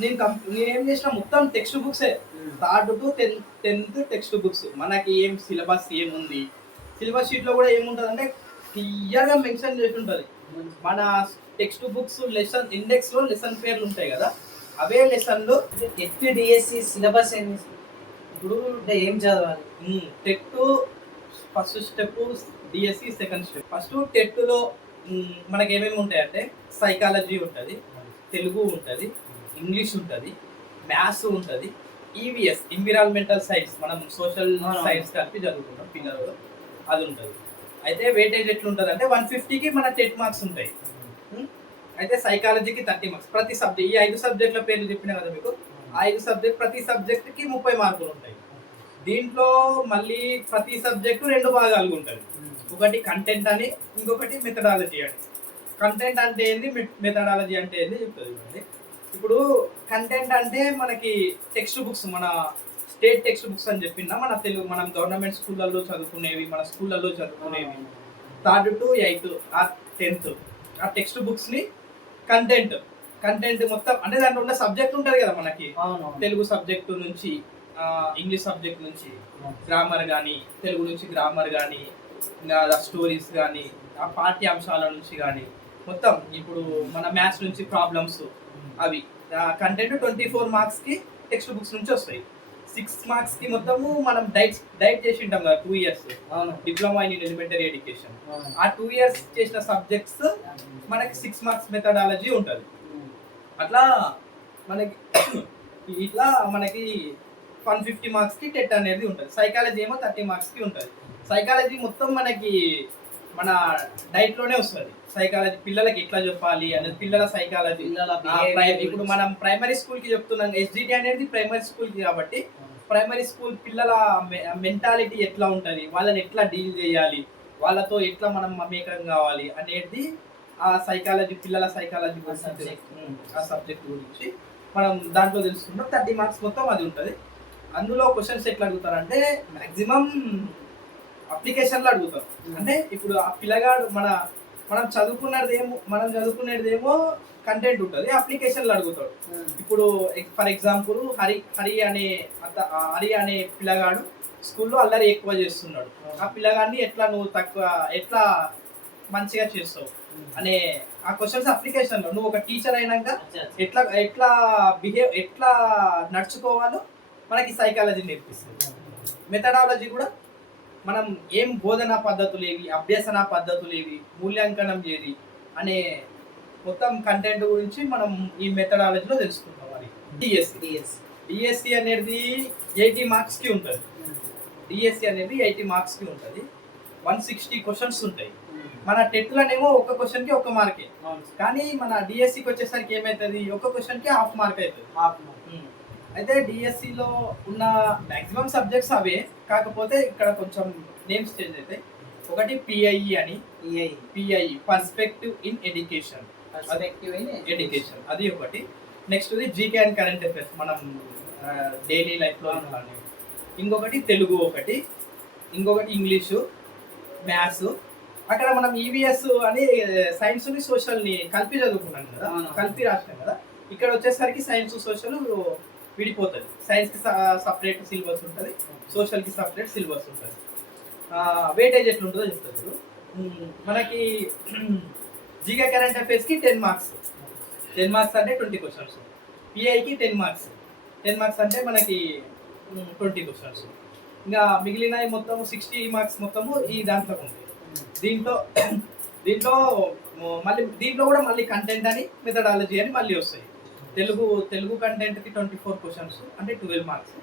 నేనేం చేసిన మొత్తం టెక్స్ట్ బుక్సే, 3rd to 10th textbooks. మనకి ఏం సిలబస్ ఏముంది, సిలబస్ షీట్ లో కూడా ఏముంటుంది అంటే క్లియర్ గా మెన్షన్ చేసి ఉంటుంది. మన టెక్స్ట్ బుక్స్ లెసన్ ఇండెక్స్ లో లెసన్ పేర్లు ఉంటాయి కదా, అవే లెసన్లు. టెట్ డిఎస్సి సిలబస్ ఏంది ఇప్పుడు, అంటే ఏం చదవాలి? TET first step, DSC second step. First TET లో మనకి ఏమేమి ఉంటాయంటే సైకాలజీ ఉంటుంది, తెలుగు ఉంటుంది, ఇంగ్లీష్ ఉంటుంది, మ్యాథ్స్ ఉంటుంది, ఈవీఎస్ ఎన్విరాన్మెంటల్ సైన్స్, మనం సోషల్ సైన్స్ కలిపి చదువుకుంటాం పిల్లలు, అది ఉంటుంది. అయితే వెయిటేజ్ ఎట్లుంటుంది అంటే 150కి మన టెట్ మార్క్స్ ఉంటాయి. అయితే సైకాలజీకి 30 మార్క్స్ ప్రతి సబ్జెక్ట్. ఈ 5 సబ్జెక్టుల పేర్లు చెప్పినా కదా మీకు, ఆ 5 సబ్జెక్ట్ ప్రతి సబ్జెక్ట్కి 30 మార్కులు ఉంటాయి. దీంట్లో మళ్ళీ ప్రతి సబ్జెక్టు 2 భాగాలు ఉంటాయి. ఒకటి కంటెంట్ అని, ఇంకొకటి మెథడాలజీ అని. కంటెంట్ అంటే ఏంది, మెథడాలజీ అంటే ఏంది చెప్తుంది. ఇప్పుడు కంటెంట్ అంటే మనకి టెక్స్ట్ బుక్స్, మన స్టేట్ టెక్స్ట్ బుక్స్ అని చెప్పినా, మన తెలుగు మనం గవర్నమెంట్ స్కూళ్ళల్లో చదువుకునేవి, మన స్కూళ్ళల్లో చదువుకునేవి 3rd to 8th ఆ 10th ఆ టెక్స్ట్ బుక్స్ ని కంటెంట్ మొత్తం అంటే దాంట్లో ఉన్న సబ్జెక్ట్ ఉంటుంది కదా మనకి, తెలుగు సబ్జెక్టు నుంచి ఇంగ్లీష్ సబ్జెక్ట్ నుంచి గ్రామర్ కానీ, తెలుగు నుంచి గ్రామర్ కానీ, ఇంకా స్టోరీస్ కానీ, ఆ పాఠ్యాంశాల నుంచి కానీ మొత్తం. ఇప్పుడు మన మ్యాథ్స్ నుంచి ప్రాబ్లమ్స్, అవి కంటెంట్ 24 మార్క్స్కి టెక్స్ట్ బుక్స్ నుంచి వస్తాయి. 6 మార్క్స్కి మొత్తము మనం డైట్ చేసి ఉంటాం కదా 2 years diploma in elementary education. ఆ 2 years చేసిన సబ్జెక్ట్స్ మనకి 6 మార్క్స్ మెథడాలజీ ఉంటుంది. అట్లా మనకి ఇట్లా మనకి 150 మార్క్స్కి టెట్ అనేది ఉంటుంది. సైకాలజీ ఏమో 30 మార్క్స్కి ఉంటుంది. సైకాలజీ మొత్తం మనకి మన డైట్లోనే వస్తుంది. సైకాలజీ పిల్లలకి ఎట్లా చెప్పాలి అనేది, పిల్లల సైకాలజీ. ఇప్పుడు మనం ప్రైమరీ స్కూల్కి చెప్తున్నాం, ఎస్జిటి అనేది ప్రైమరీ స్కూల్కి కాబట్టి ప్రైమరీ స్కూల్ పిల్లల మెంటాలిటీ ఎట్లా ఉంటుంది, వాళ్ళని ఎట్లా డీల్ చేయాలి, వాళ్ళతో ఎట్లా మనం మమేకం కావాలి అనేది ఆ సైకాలజీ, పిల్లల సైకాలజీ ఆ సబ్జెక్ట్ గురించి మనం దాంట్లో తెలుసుకుంటాం. 30 మార్క్స్ మొత్తం అది ఉంటుంది. అందులో క్వశ్చన్స్ ఎట్లా అడుగుతారంటే మ్యాక్సిమం అప్లికేషన్లో అడుగుతారు. అంటే ఇప్పుడు ఆ పిల్లగాడు మనం చదువుకునేదేమో కంటెంట్ ఉంటుంది, అప్లికేషన్లో అడుగుతాడు. ఇప్పుడు ఫర్ ఎగ్జాంపుల్ హరి అనే పిల్లగాడు స్కూల్లో అల్లరి ఎక్కువ చేస్తున్నాడు. ఆ పిల్లగాడిని ఎట్లా మంచిగా చేస్తావు అనే ఆ క్వశ్చన్స్ అప్లికేషన్లో నువ్వు ఒక టీచర్ అయినాక ఎట్లా నడుచుకోవాలో మనకి సైకాలజీ నేర్పిస్తుంది. మెథడాలజీ కూడా మనం ఏం బోధనా పద్ధతులు ఏవి, అభ్యసన పద్ధతులు ఏవి, మూల్యాంకనం ఏది అనే మొత్తం కంటెంట్ గురించి మనం ఈ మెథడాలజీలో తెలుసుకుంటాం. అది డిఎస్సి అనేది 80 మార్క్స్కి ఉంటుంది. డిఎస్సి అనేది 80 మార్క్స్కి ఉంటుంది. 160 క్వశ్చన్స్ ఉంటాయి. మన టెట్లనేమో ఒక క్వశ్చన్కి 1 మార్కే, కానీ మన డిఎస్సికి వచ్చేసరికి ఏమవుతుంది, ఒక క్వశ్చన్కి హాఫ్ మార్క్ అవుతుంది. అయితే డిఎస్సిలో ఉన్న మ్యాక్సిమం సబ్జెక్ట్స్ అవే, కాకపోతే ఇక్కడ కొంచెం నేమ్స్ చేంజ్ అవుతాయి. ఒకటి పిఐఈ అని, పిఐఈ పర్స్పెక్టివ్ ఇన్ ఎడ్యుకేషన్, అది ఒకటి. Next GK and current affairs మనం డైలీ లైఫ్లో. ఇంకొకటి తెలుగు ఒకటి, ఇంకొకటి ఇంగ్లీషు, మ్యాథ్స్. అక్కడ మనం ఈవీఎస్ అని సైన్స్ని సోషల్ని కలిపి చదువుకున్నాం కదా, కలిపి రాసినాం కదా. ఇక్కడ వచ్చేసరికి సైన్స్ సోషల్ విడిపోతుంది. సైన్స్కి సపరేట్ సిలబస్ ఉంటుంది, సోషల్కి సపరేట్ సిలబస్ ఉంటుంది. వెయిటేజ్ ఎట్లుంటుందో చెప్తారు. మనకి జీకే కరెంట్ అఫైర్స్కి 10 మార్క్స్, 10 మార్క్స్ అంటే 20 క్వశ్చన్స్. పిఐకి 10 మార్క్స్, 10 మార్క్స్ అంటే మనకి 20 క్వశ్చన్స్. ఇంకా మిగిలిన మొత్తం 60 మార్క్స్ మొత్తము ఈ దాంట్లో ఉంది. దీంట్లో కూడా మళ్ళీ కంటెంట్ అని, మెథడాలజీ అని మళ్ళీ వస్తాయి. తెలుగు కంటెంట్కి 24 క్వశ్చన్స్ అంటే 12 మార్క్స్.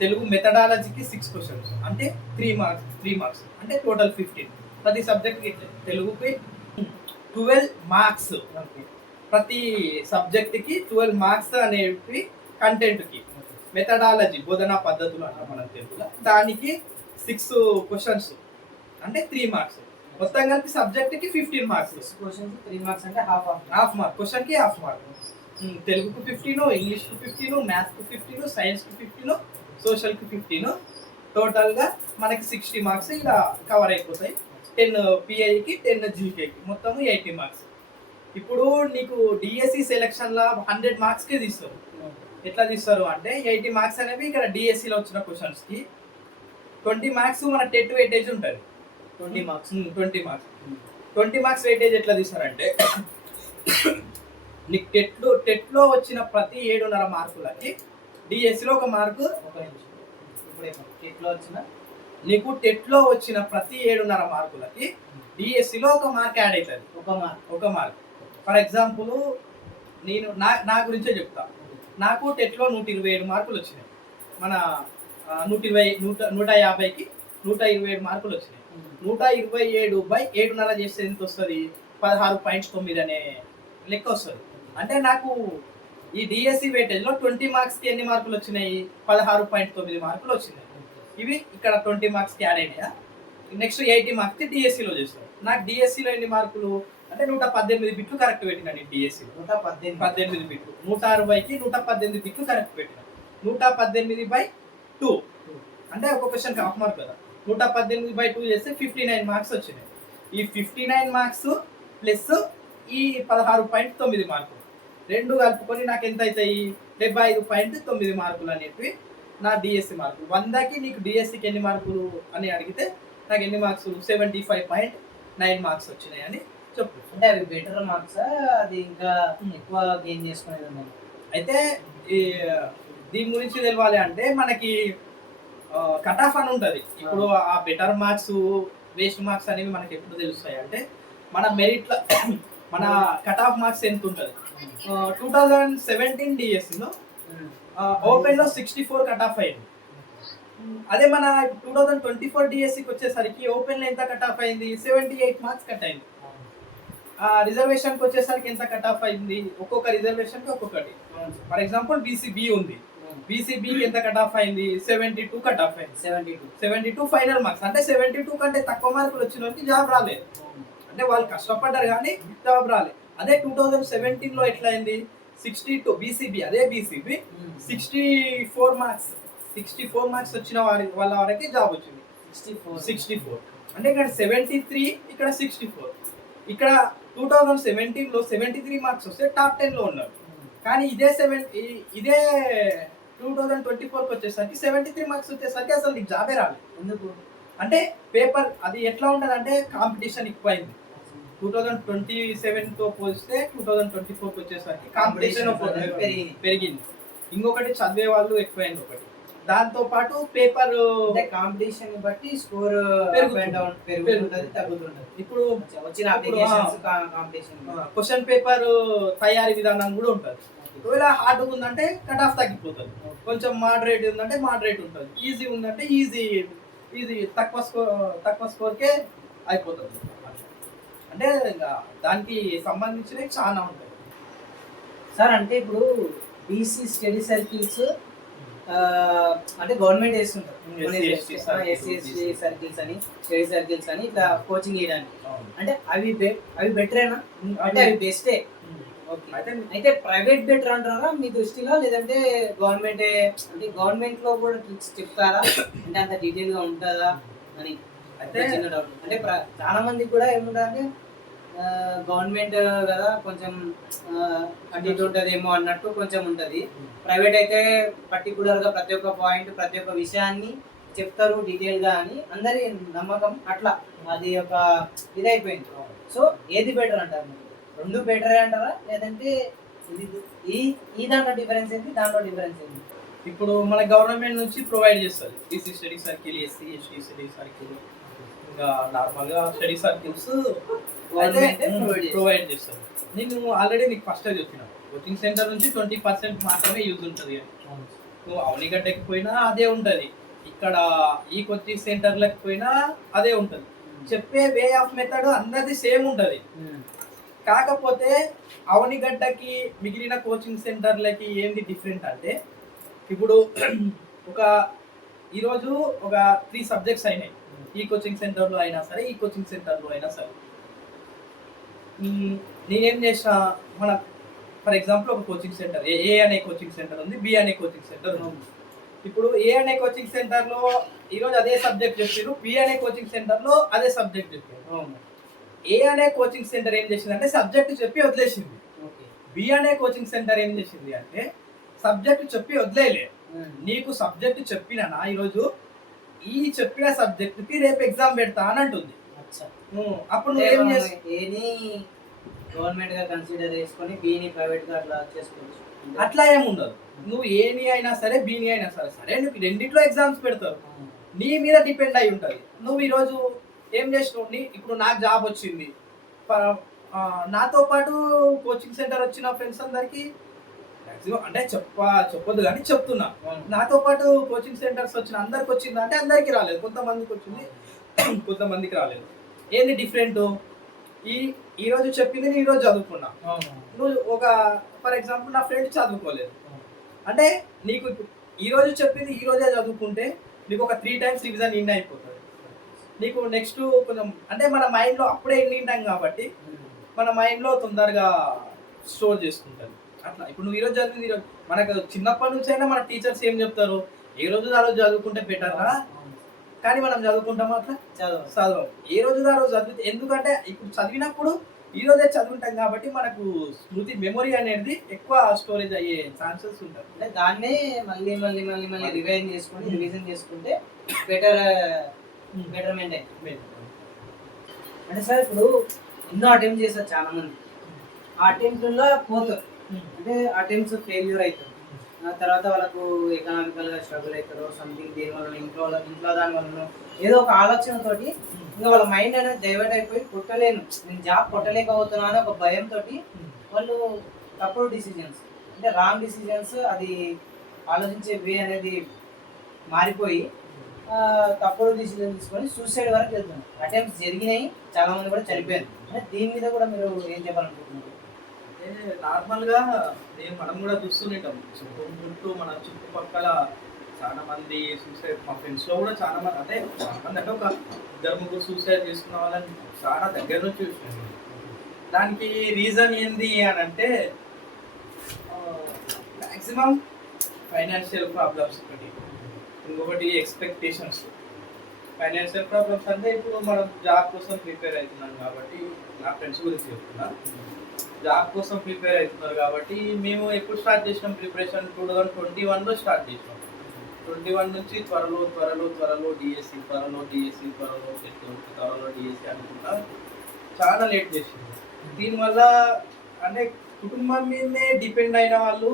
తెలుగు మెథడాలజీకి 6 క్వశ్చన్స్ అంటే 3 మార్క్స్ అంటే టోటల్ 15. ప్రతి సబ్జెక్ట్కి తెలుగుకి 12 మార్క్స్, ప్రతి సబ్జెక్ట్కి 12 మార్క్స్ అనేవి కంటెంట్కి. మెథడాలజీ బోధనా పద్ధతులు అంటాం మనం తెలుగులో, దానికి 6 క్వశ్చన్స్ అంటే 3 మార్క్స్. మొత్తం కలిపి సబ్జెక్ట్కి 15 మార్క్స్. 3 మార్క్స్ అంటే హాఫ్ మార్క్, క్వశ్చన్కి హాఫ్ మార్క్. తెలుగుకు 15, ఇంగ్లీష్కి 15, మ్యాథ్స్కి 15, సైన్స్కి 15, సోషల్కి 15. టోటల్గా మనకి 60 మార్క్స్ ఇలా కవర్ అయిపోతాయి. 10 పిఐకి, 10 జీకేకి, మొత్తము 80 మార్క్స్. ఇప్పుడు నీకు డిఎస్సి సెలక్షన్లో 100 మార్క్స్కి తీస్తారు. ఎట్లా తీస్తారు అంటే 80 మార్క్స్ అనేవి ఇక్కడ డిఎస్సిలో వచ్చిన క్వశ్చన్స్కి, 20 మార్క్స్ మన టెట్ వెయిటేజ్ ఉంటుంది. 20 మార్క్స్ వెయిటేజ్ ఎట్లా తీస్తారంటే నీకు టెట్లో వచ్చిన ప్రతి 7.5 మార్కులకి డిఎస్సిలో 1 మార్కు. నీకు టెట్లో వచ్చిన ప్రతి 7.5 మార్కులకి డిఎస్సిలో 1 మార్క్ యాడ్ అవుతుంది. ఒక మార్క్. ఫర్ ఎగ్జాంపుల్ నేను నా గురించే చెప్తా. నాకు టెట్లో 127 మార్కులు వచ్చినాయి. మన 150కి 127 మార్కులు వచ్చినాయి. 127/7.5 చేస్తే ఎంత వస్తుంది? 16.9 అనే లెక్క వస్తుంది. అంటే నాకు ఈ డిఎస్సి వెయిటేజ్లో 20 మార్క్స్కి ఎన్ని మార్కులు వచ్చినాయి? 16.9 మార్కులు వచ్చినాయి. ఇవి ఇక్కడ 20 మార్క్స్కి యాడ్ అయినాయా? నెక్స్ట్ 80 మార్క్స్కి డిఎస్సిలో చేస్తాను. నాకు డిఎస్సిలో ఎన్ని మార్కులు అంటే 118 బిట్లు కరెక్ట్ పెట్టినా. నేను డిఎస్సిలో 118 బిట్లు, 160కి 118 బిట్లు కరెక్ట్ పెట్టినా. 118/2 అంటే ఒక క్వశ్చన్కి హాఫ్ మార్క్ కదా. 118/2 చేస్తే 59 మార్క్స్ వచ్చినాయి. ఈ 59 మార్క్స్ ప్లస్ ఈ 16.9 మార్కులు రెండు కలుపుకొని నాకు ఎంత అవుతాయి? 75.9 మార్కులు అనేవి నా డిఎస్సి మార్కులు. 100కి నీకు డిఎస్సికి ఎన్ని మార్కులు అని అడిగితే నాకు ఎన్ని మార్క్స్? 75.9 మార్క్స్ వచ్చినాయి అని చెప్పు. అంటే అవి బెటర్ మార్క్సా, అది ఇంకా ఎక్కువ గెయిన్ చేసుకునేది? అయితే దీని గురించి తెలవాలి అంటే మనకి కట్ ఆఫ్ అని ఉంటుంది. ఇప్పుడు ఆ బెటర్ మార్క్స్, వేస్ట్ మార్క్స్ అనేవి మనకి ఎప్పుడు తెలుస్తాయి అంటే మన మెరిట్లో మన కట్ ఆఫ్ మార్క్స్ ఎంత ఉంటుంది. 2017 డిఎస్సిలో ఓపెన్లో 64 కట్ ఆఫ్ అయింది. అదే మన 2024 డిఎస్సికి వచ్చేసరికి ఓపెన్లో ఎంత కట్ ఆఫ్ అయింది? 78 మార్క్స్ కట్ అయింది. రిజర్వేషన్కి వచ్చేసరికి ఎంత కట్ ఆఫ్ అయింది? ఒక్కొక్క రిజర్వేషన్కి ఒక్కొక్కటి. ఫర్ ఎగ్జాంపుల్ బీసీబీ ఉంది, బీసీబీకి ఎంత కట్ ఆఫ్ అయింది? 72 కట్ ఆఫ్ అయింది. 72 ఫైనల్ మార్క్స్. అంటే 72 కంటే తక్కువ మార్కులు వచ్చిన వాళ్ళకి జాబ్ రాలేదు. అంటే వాళ్ళు కష్టపడ్డారు కానీ జాబ్ రాలేదు. అదే 2017లో ఎట్లా అయింది? 62 బీసీబీ, అదే బీసీబీ 64 మార్క్స్ వచ్చిన వాళ్ళ వరకు జాబ్ వచ్చింది. 64. అంటే ఇక్కడ 73, ఇక్కడ 64. ఇక్కడ 2017లో 73 మార్క్స్ వస్తే టాప్ 10లో ఉన్నారు. కానీ ఇదే 2024కి వచ్చేసరికి 73 మార్క్స్ వచ్చేసరికి అసలు నీకు జాబే రాలేదు. ఎందుకు అంటే పేపర్ అది ఎట్లా ఉంటుంది అంటే కాంపిటీషన్ ఎక్కువైంది. 2027తో పోలిస్తే 2024కి వచ్చేసరికి కాంపిటీషన్ పెరిగింది. ఇంకొకటి చదివే వాళ్ళు ఎక్కువైంది ఒకటి. దాంతో పాటు పేపర్ కాంపిటీషన్ బట్టి స్కోర్ పెరుగుతుంటది తగ్గుతుంటది. ఇప్పుడు వచ్చిన అప్లికేషన్స్ కాంపిటీషన్ క్వశ్చన్ పేపర్ తయారీ విధానం కూడా ఉంటుంది. ఒకవేళ హార్డ్ ఉందంటే కట్ ఆఫ్ తగ్గిపోతుంది, కొంచెం మోడరేట్ ఉందంటే మోడరేట్ ఉంటుంది, ఈజీ ఉందంటే ఈజీ తక్కువ స్కోర్కే అయిపోతుంది. అంటే దానికి సంబంధించినవి చాలా ఉంటాయి సార్. అంటే ఇప్పుడు బీసీ స్టడీ సర్కిల్స్ అంటే గవర్నమెంట్ వేస్తుంటారు, ఎస్సీ సర్కిల్స్ అని స్టడీ సర్కిల్స్ అని ఇట్లా కోచింగ్ చేయడానికి. అంటే అవి బెటరేనా? అంటే అవి బెస్టే. అయితే ప్రైవేట్ బెటర్ అంటారా మీ దృష్టిలో, లేదంటే గవర్నమెంటే? అంటే గవర్నమెంట్ లో కూడా ట్రిక్స్ చెప్తారా, అంటే అంత డీటెయిల్ గా ఉంటుందా అని అయితే చిన్న డౌట్. అంటే చాలా మందికి కూడా ఏముంటుందంటే గవర్నమెంట్ కదా కొంచెం అటు ఇటు ఉంటుందేమో అన్నట్టు కొంచెం ఉంటుంది. ప్రైవేట్ అయితే పర్టికులర్గా ప్రతి ఒక్క పాయింట్ ప్రతి ఒక్క విషయాన్ని చెప్తారు డీటెయిల్గా అని అందరి నమ్మకం. అట్లా అది ఒక ఇదైపోయింది. సో ఏది బెటర్ అంటారు మీరు? రెండు బెటరే అంటారా, లేదంటే ఈ దాంట్లో డిఫరెన్స్ ఏంటి, దాంట్లో డిఫరెన్స్ ఏంటి? ఇప్పుడు మన గవర్నమెంట్ నుంచి ప్రొవైడ్ చేస్తుంది BC study circle, SC ST study circle, ఇంకా నార్మల్గా స్టడీ సర్కిల్స్ ప్రొవైడ్ చేస్తారు. నేను ఆల్రెడీ నీకు ఫస్ట్ చెప్పిన కోచింగ్ సెంటర్ నుంచి 20% మాత్రమే యూజ్ ఉంటుంది. నువ్వు అవనిగడ్డకి పోయినా అదే ఉంటుంది, ఇక్కడ ఈ కోచింగ్ సెంటర్లకు పోయినా అదే ఉంటుంది. చెప్పే వే ఆఫ్ మెథడ్ అందరిది సేమ్ ఉంటుంది. కాకపోతే అవనిగడ్డకి మిగిలిన కోచింగ్ సెంటర్లకి ఏంది డిఫరెంట్ అంటే, ఇప్పుడు ఈరోజు ఒక 3 సబ్జెక్ట్స్ అయినాయి ఈ కోచింగ్ సెంటర్లో అయినా సరే, ఈ కోచింగ్ సెంటర్లో అయినా సరే. నేనేం చేసిన, మన ఫర్ ఎగ్జాంపుల్ ఒక కోచింగ్ సెంటర్ ఏ అనే కోచింగ్ సెంటర్ ఉంది, బి అనే కోచింగ్ సెంటర్ ఉంది. ఇప్పుడు ఏ అనే కోచింగ్ సెంటర్లో ఈరోజు అదే సబ్జెక్ట్ చెప్పారు, బి అనే కోచింగ్ సెంటర్లో అదే సబ్జెక్ట్ చెప్పారు. ఏ అనే కోచింగ్ సెంటర్ ఏం చేసింది అంటే సబ్జెక్ట్ చెప్పి వదిలేసింది. బి అనే కోచింగ్ సెంటర్ ఏం చేసింది అంటే సబ్జెక్ట్ చెప్పి వదిలేయలే. నీకు సబ్జెక్ట్ చెప్పినా ఈరోజు ఈ చెప్పిన సబ్జెక్ట్కి రేపు ఎగ్జామ్ పెడతా అని అంటుంది. అప్పుడు నువ్వేం చేస్తావు? గవర్నమెంట్ గా కన్సిడర్ చేసుకొని బీని ప్రైవేట్ గా అట్లా చేసుకోవచ్చు. అట్లా ఏముండదు. నువ్వు ఏని అయినా సరే బీని అయినా సరే నువ్వు రెండిట్లో ఎగ్జామ్స్ పెడతావు, నీ మీద డిపెండ్ అయి ఉంటుంది. నువ్వు ఈరోజు ఏం చేసినావు, ఇప్పుడు నాకు జాబ్ వచ్చింది, నాతో పాటు కోచింగ్ సెంటర్ వచ్చిన ఫ్రెండ్స్ అందరికి మ్యాక్సిమం అంటే చెప్పొద్దు కానీ చెప్తున్నా, నాతో పాటు కోచింగ్ సెంటర్స్ వచ్చిన అందరికి వచ్చింది అంటే అందరికీ రాలేదు, కొంతమందికి వచ్చింది కొంతమందికి రాలేదు. ఏంది డిఫరెంట్? ఈరోజు చెప్పింది నేను ఈరోజు చదువుకున్నా, నువ్వు ఒక ఫర్ ఎగ్జాంపుల్ నా ఫ్రెండ్ చదువుకోలేదు అంటే నీకు ఈరోజు చెప్పింది ఈరోజే చదువుకుంటే నీకు ఒక 3 times రివిజన్ ఇన్ అయిపోతుంది. నీకు నెక్స్ట్ కొంచెం అంటే మన మైండ్లో అప్పుడే వింటాం కాబట్టి మన మైండ్లో తొందరగా స్టోర్ చేసుకుంటుంది. అట్లా ఇప్పుడు నువ్వు ఈరోజు చదివింది ఈరోజు మనకు చిన్నప్పటి నుంచి అయినా మన టీచర్స్ ఏం చెప్తారు, ఏ రోజు ఆ రోజు చదువుకుంటే బెటర్రా, కానీ మనం చదువుకుంటామో అట్లా చదవం. ఏ రోజు ఆ రోజు చదివితే, ఎందుకంటే ఇప్పుడు చదివినప్పుడు ఈ రోజే చదువుకుంటాం కాబట్టి మనకు స్మృతి మెమొరీ అనేది ఎక్కువ స్టోరేజ్ అయ్యే ఛాన్సెస్ ఉంటాయి. అంటే దాన్నే మళ్ళీ రివిజన్ చేసుకుంటే బెటర్మెంట్ అయింది. అంటే సార్ ఇప్పుడు ఎన్నో అటెంప్ట్ చేస్తారు చాలా మంది, ఆ అటెంప్ట్లో పోతారు, అంటే అటెంప్ట్స్ ఫెయిల్యూర్ అవుతారు. తర్వాత వాళ్ళకు ఎకనామికల్గా స్ట్రగుల్ అవుతారు, సంథింగ్ దేని వల్ల ఇంట్లో దాని వల్ల ఏదో ఒక ఆలోచనతోటి ఇంకా వాళ్ళ మైండ్ అనేది డైవర్ట్ అయిపోయి నేను జాబ్ కొట్టలేకపోతున్నా అని ఒక భయంతో వాళ్ళు తప్పుడు డిసిజన్స్, అంటే రాంగ్ డిసిజన్స్, అది ఆలోచించే వే అనేది మారిపోయి తప్పుడు డిసిజన్ తీసుకొని సూసైడ్ వరకు వెళ్తున్నారు. అటెంప్ట్స్ జరిగినాయి, చాలా మంది కూడా చనిపోయారు. అంటే దీని మీద కూడా మీరు ఏం చెప్పాలనుకుంటున్నారు? నార్మల్గా మనం కూడా చూస్తుంటాం మన చుట్టుపక్కల చాలా మంది సూసైడ్, మా ఫ్రెండ్స్లో కూడా చాలా మంది అంటే ఒక 2-3 సూసైడ్ చేసుకున్న వాళ్ళని చాలా దగ్గర నుంచి చూసినాను. దానికి రీజన్ ఏంది అని అంటే మ్యాక్సిమం ఫైనాన్షియల్ ప్రాబ్లమ్స్ ఒకటి, ఇంకొకటి ఎక్స్పెక్టేషన్స్. ఫైనాన్షియల్ ప్రాబ్లమ్స్ అంటే ఇప్పుడు మనం జాబ్ కోసం ప్రిపేర్ అవుతున్నాం కాబట్టి, నా ఫ్రెండ్స్ గురించి చెప్తున్నా. జాబ్ కోసం ప్రిపేర్ అవుతున్నారు కాబట్టి మేము ఎప్పుడు స్టార్ట్ చేసినాం ప్రిపరేషన్ 2021లో స్టార్ట్ చేసినాం. 21 నుంచి త్వరలో డిఎస్సి త్వరలో డిఎస్సి అనుకుంటా చాలా లేట్ చేసింది. దీనివల్ల అంటే కుటుంబం మీదనే డిపెండ్ అయిన వాళ్ళు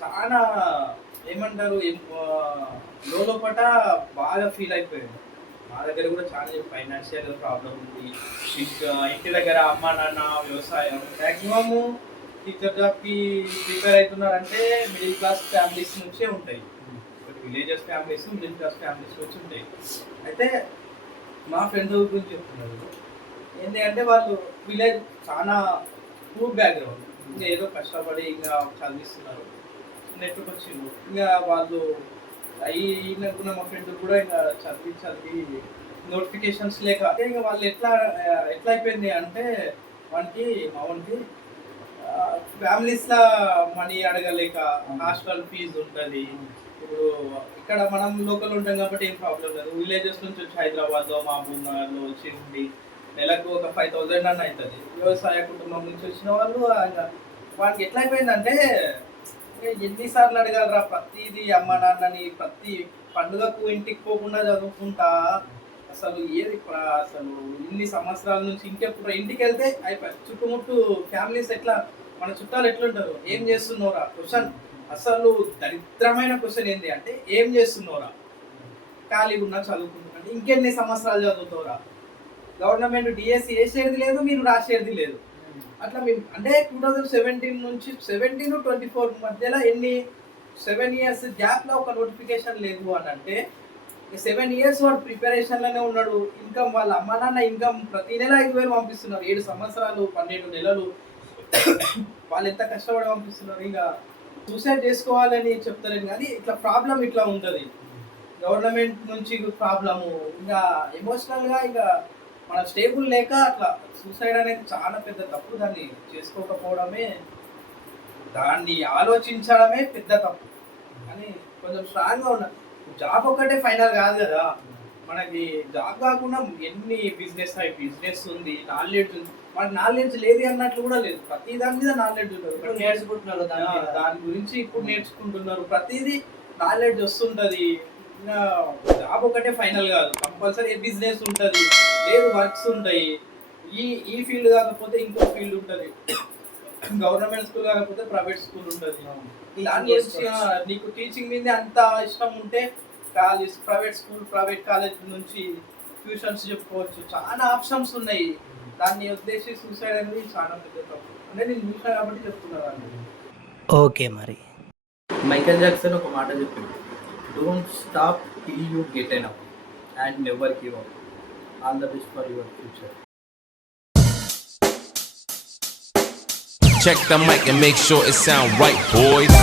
చాలా ఏమంటారు లోపట బాగా ఫీల్ అయిపోయారు. మా దగ్గర కూడా చాలా ఫైనాన్షియల్ ప్రాబ్లం ఉంది. ఇంకా ఇంటి దగ్గర అమ్మ నాన్న వ్యవసాయం మ్యాక్సిమము టీచర్ జాబ్కి ప్రిపేర్ అవుతున్నారంటే మిడిల్ క్లాస్ ఫ్యామిలీస్ నుంచే ఉంటాయి. Villages families middle class families నుంచి ఉంటాయి. అయితే మా ఫ్రెండ్ గురించి చెప్తున్నారు ఏంటి అంటే వాళ్ళు విలేజ్ చాలా పూర్ బ్యాక్గ్రౌండ్, ఇంకా ఏదో కష్టపడి ఇంకా చదివిస్తున్నారు, నెట్కి వచ్చిండు. ఇంకా వాళ్ళు ఈయనకున్న మా ఫ్రెండ్ కూడా ఇంకా చదివి నోటిఫికేషన్స్ లేక ఇంకా వాళ్ళు ఎట్లా అయిపోయింది అంటే వానికి ఫ్యామిలీస్లో మనీ అడగలేక హాస్టల్ ఫీజు ఉంటుంది. ఇప్పుడు ఇక్కడ మనం లోకల్ ఉంటాం కాబట్టి ఏం ప్రాబ్లం లేదు. విలేజెస్ నుంచి వచ్చి హైదరాబాద్లో మహబూబ్నగర్లో వచ్చి ఉండి నెలకు ఒక 5,000 అన్న అవుతుంది. వ్యవసాయ కుటుంబం నుంచి వచ్చిన వాళ్ళు వానికి ఎట్లా అయిపోయిందంటే ఎన్నిసార్లు అడగలరా ప్రతిదీ అమ్మ నాన్నని, ప్రతి పండుగకు ఇంటికి పోకుండా చదువుకుంటా అసలు ఇన్ని సంవత్సరాల నుంచి ఇంకెప్పుడు ఇంటికి వెళ్తే అయిపోయి చుట్టుముట్టు ఫ్యామిలీస్ ఎట్లా మన చుట్టాలు ఎట్లుంటారు, ఏం చేస్తున్నారా క్వశ్చన్. అసలు దరిద్రమైన క్వశ్చన్ ఏంటి అంటే ఏం చేస్తున్నారా, ఖాళీగా ఉన్నా చదువుకుంటున్నా, ఇంకెన్ని సంవత్సరాలు చదువుతారా, గవర్నమెంట్ డిఎస్సి వేసేది లేదు, మీరు రాసేది లేదు. అట్లా మేము అంటే 2017 నుంచి 17-24 మధ్యలో 7 ఇయర్స్ గ్యాప్లో ఒక నోటిఫికేషన్ లేదు అని అంటే 7 ఇయర్స్ వాడు ప్రిపరేషన్లోనే ఉన్నాడు. ఇన్కమ్ వాళ్ళ అమ్మ నాన్న ఇన్కమ్ ప్రతి నెల 5,000 పంపిస్తున్నారు. 7 సంవత్సరాలు 12 నెలలు వాళ్ళు ఎంత కష్టపడి పంపిస్తున్నారు. ఇంకా సూసైడ్ చేసుకోవాలని చెప్తలేను కానీ ఇట్లా ప్రాబ్లం ఇట్లా ఉంటుంది. గవర్నమెంట్ నుంచి ప్రాబ్లము, ఇంకా ఎమోషనల్గా ఇంకా మన స్టేబుల్ లేక అట్లా సూసైడ్ అనేది చాలా పెద్ద తప్పు. దాన్ని చేసుకోకపోవడమే, దాన్ని ఆలోచించడమే పెద్ద తప్పు. కానీ కొంచెం స్ట్రాంగ్గా ఉండాలి. జాబ్ ఒక్కటే ఫైనల్ కాదు కదా, మనకి జాబ్ కాకుండా ఎన్ని బిజినెస్ ఉంది, నాలెడ్జ్ ఉంది. మనకి నాలెడ్జ్ లేదు అన్నట్లు కూడా లేదు, ప్రతి దాని మీద నాలెడ్జ్ ఉంటుంది. నేర్చుకుంటున్నారు, దాని గురించి ఇప్పుడు నేర్చుకుంటున్నారు, ప్రతిదీ నాలెడ్జ్ వస్తుంటుంది. ఇంకా జాబ్ ఒకటే ఫైనల్ కాదు, కంపల్సరీ బిజినెస్ ఉంటుంది, లేదు వర్క్స్ ఉంటాయి. ఈ ఫీల్డ్ కాకపోతే ఇంకో ఫీల్డ్ ఉంటుంది, గవర్నమెంట్ స్కూల్ కాకపోతే ప్రైవేట్ స్కూల్ ఉంటుంది. దాని గురించి నీకు టీచింగ్ మీద అంత ఇష్టం ఉంటే college, private school, private college నుంచి ట్యూషన్స్ చెప్పుకోవచ్చు, చాలా ఆప్షన్స్ ఉన్నాయి. దాన్ని ఉద్దేశించి సూసైడ్ అనేది చాలా పెద్ద తప్పు. అంటే నేను చూసా కాబట్టి చెప్తున్నాను. ఓకే, మరి మైకేల్ జాక్సన్ ఒక మాట చెప్పింది, don't stop till you get enough and never give up. All the best for your future. Check the mic and make sure it sound right, boys.